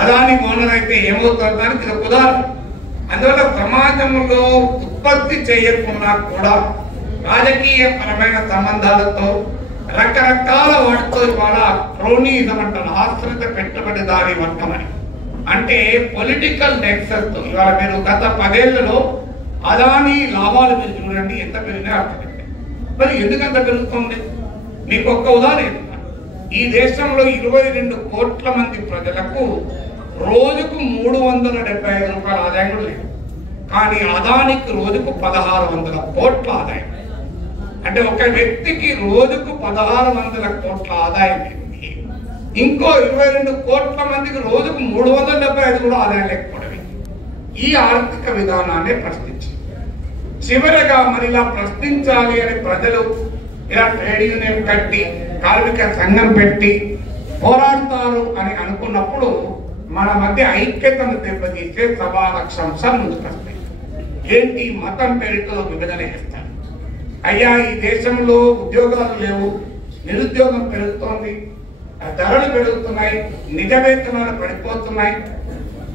Adani owner అయితే ఏమవుతుంది దానికి ఇది ఒక ఉదాహరణ. అందువల్ల సమాజంలో ఉత్పత్తి చేయకుండా కూడా రాజకీయ పరమైన సంబంధాలతో రకరకాల వాటితో ఇవాళ క్రోనీజం అంటారు, ఆశ్రిత పెట్టుబడిదారీ వర్గమని. అంటే పొలిటికల్ నెక్సెస్ తో ఇవాళ మీరు గత 10 ఏళ్లలో అదాని లాభాలు మీరు చూడండి ఎంత పెరిగినాయి అర్థం. మరి ఎందుకంత పెరుగుతుంది? మీకు ఒక్క ఉదాహరణ, ఈ దేశంలో 22 కోట్ల మంది ప్రజలకు రోజుకు 375 రూపాయల ఆదాయం కూడా లేదు. కానీ అదానికి రోజుకు 1600 కోట్ల ఆదాయం. అంటే ఒక వ్యక్తికి రోజుకు 1600 కోట్ల ఆదాయం ఉంది. ఇంకో 22 కోట్ల మందికి రోజుకు 375 కూడా ఆదాయం లేకపోవడమే. ఈ ఆర్థిక విధానాన్ని ప్రశ్నించి చివరిగా మరి ఇలా ప్రశ్నించాలి అని ప్రజలు ఇలా ట్రేడ్ యూనియన్ కట్టి కార్మిక సంఘం పెట్టి పోరాడతారు అని అనుకున్నప్పుడు మన మధ్య ఐక్యతను దెబ్బతీసే సభా లక్ష్యాంశాలు ముందుకు వస్తాయి. ఏంటి? మతం పేరుతో విభజన చేస్తారు. అయ్యా, ఈ దేశంలో ఉద్యోగాలు లేవు, నిరుద్యోగం పెరుగుతోంది, ధరలు పెరుగుతున్నాయి, నిజ వేతనాలు పడిపోతున్నాయి,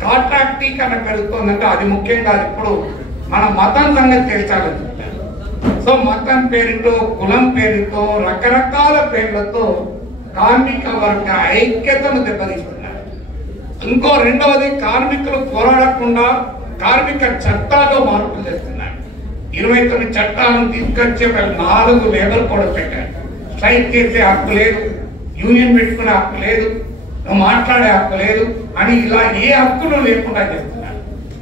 కాంట్రాక్టీకరణ పెరుగుతోందంటే అది ముఖ్యంగా ఇప్పుడు మన మతం సంగతి తేల్చాలని చెప్తారు. సో మతం పేరుతో, కులం పేరుతో, రకరకాల పేర్లతో కార్మిక వర్గ ఐక్యతను దెబ్బతీస్తున్నారు. ఇంకో రెండవది, కార్మికులు పోరాడకుండా కార్మిక చట్టాల్లో మార్పులు చేస్తున్నారు. 29 చట్టాలను తీసుకొచ్చి 4 లేబర్ కోడ్ పెట్టారు. స్ట్రైక్ చేసే హక్కు లేదు, యూనియన్ పెట్టుకునే హక్కు లేదు, మాట్లాడే హక్కు లేదు అని ఇలా ఏ హక్కులు లేకుండా చేస్తున్నారు.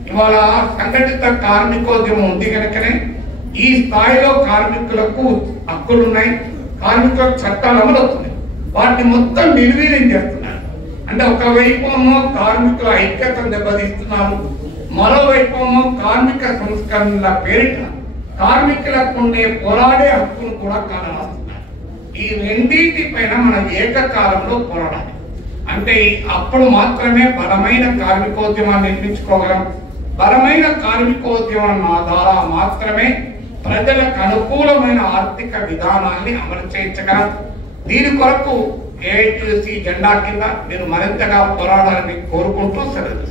ఇవాళ సంఘటిత కార్మికోద్యమం ఉంది కనుకనే ఈ స్థాయిలో కార్మికులకు హక్కులున్నాయి, కార్మికులకు చట్టాలు అమలవుతున్నాయి. వాటిని మొత్తం నిర్వీర్యం చేస్తున్నారు. అంటే ఒకవైపేమో కార్మికుల ఐక్యతను దెబ్బతీస్తున్నారు, మరోవైపేమో కార్మిక సంస్కరణల పేరిట కార్మికులకు ఉండే పోరాడే హక్కును కూడా కానరాస్తున్నారు. ఈ రెండింటి పైన మనం ఏకకాలంలో పోరాడాలి. అంటే అప్పుడు మాత్రమే బలమైన కార్మికోద్యమాన్ని నిర్మించుకోగలం. బలమైన కార్మికోద్యమం ద్వారా మాత్రమే ప్రజలకు అనుకూలమైన ఆర్థిక విధానాన్ని అమలు చేయించగలం. దీని కొరకు ఏఐటీయూసీ జెండా కింద మీరు మరింతగా పోరాడాలని కోరుకుంటూ సెలవు.